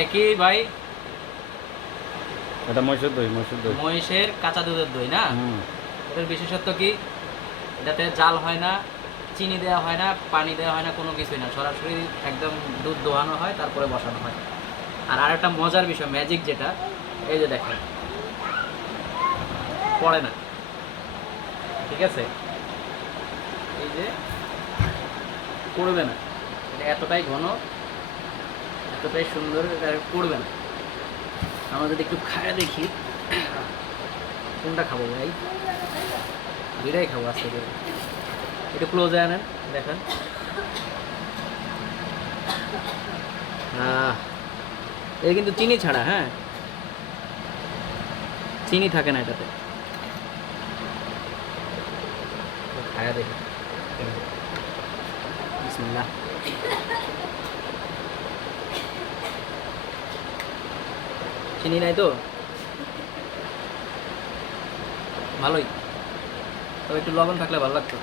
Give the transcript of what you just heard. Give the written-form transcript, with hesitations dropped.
এটা কি ভাই? এটা মহিষের দই, মহিষের কাঁচা দুধের দই না? এটার বিশেষত্ব কি? এটাতে জাল হয় না, চিনি দেওয়া হয় না, পানি দেওয়া হয় না, কোনো কিছুই না, সরাসরি একদম দুধ দোহানো হয় তারপরে বসানো হয়। আর আরেকটা মজার বিষয়, ম্যাজিক যেটা, এই যে দেখেন পড়ে না, ঠিক আছে? এই যে পড়বে না, এটা এতটাই ঘন, এতটাই সুন্দর, এটা পড়বে না। আমরা যদি একটু খায় দেখি, কোনটা খাবো ভাই? দুইটাই খাবো আজকে করে। একটু ক্লোজে আনেন, দেখেন। এটা কিন্তু চিনি ছাড়া, হ্যাঁ, চিনি থাকে না এটাতে। খায়া দেখি, বিসমিল্লাহ। চিনি নাই তো, ভালোই, তবে একটু লবণ থাকলে ভালো লাগতো।